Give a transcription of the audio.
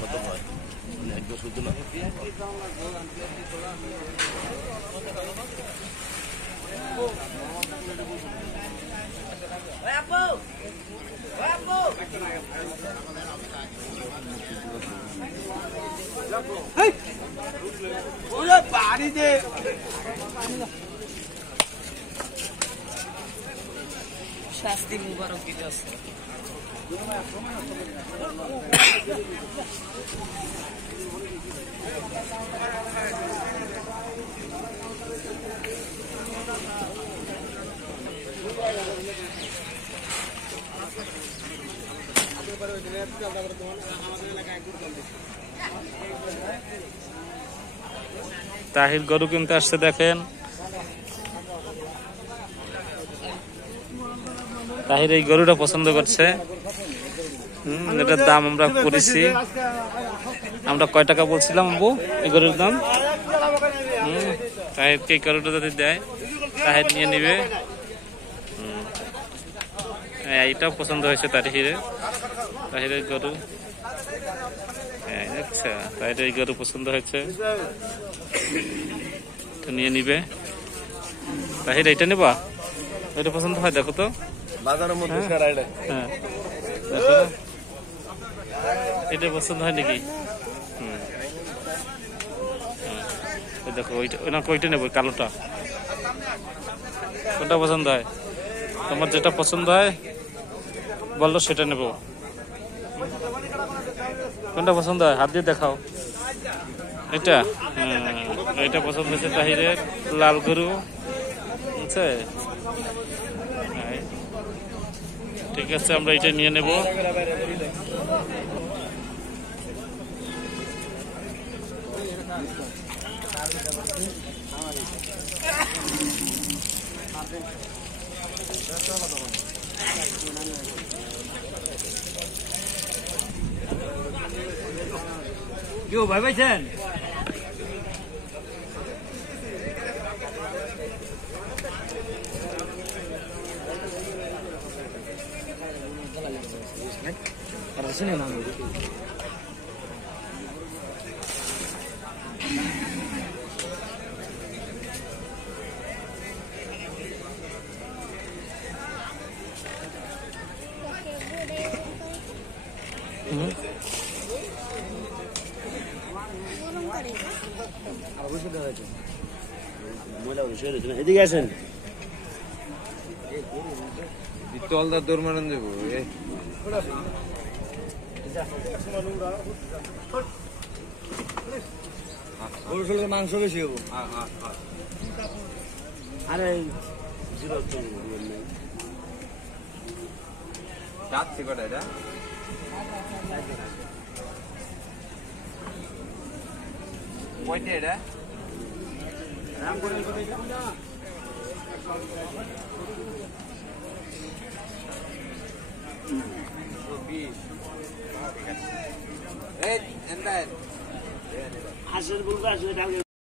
কত হয় একদম শুধু না শাস্তি মুবারক দিতে আছে তাহির গরু কিনতে আসছে দেখেন তাহির এই গরুটা পছন্দ করছে এটার দাম আমরা করেছি আমরা কয় টাকা বলছিলাম আবু এই গরুর দাম তাহিরকে এই গরুটা যদি দেয় তাহির নিয়ে নিবে এইটাও পছন্দ হয়েছে তাহিরের গরু আচ্ছা তাহিরের এই গরু পছন্দ হয়েছে নিয়ে নিবে তাহির এইটা নেবা এটা পছন্দ হয় দেখো তো বাজারের মধ্যে হ্যাঁ এটা পছন্দ হয় নাকি দেখো ওইটা নেবো কালোটা কোনটা পছন্দ হয় তোমার যেটা পছন্দ হয় বললো সেটা নেব কোনটা পছন্দ হয় হাত দিয়ে দেখাও এটা এটা পছন্দ হয়েছে তাহিরের লাল গরু আছে ঠিক আছে আমরা এটা নিয়ে নেব কেউ ভাই পাইছেন এদিকে আসেন তলদার দৌড় মারান দেবো মাংস বেশি হবো আরে যাচ্ছি কটা এটা কয়টা এটা হাঁসের বলবো আসলে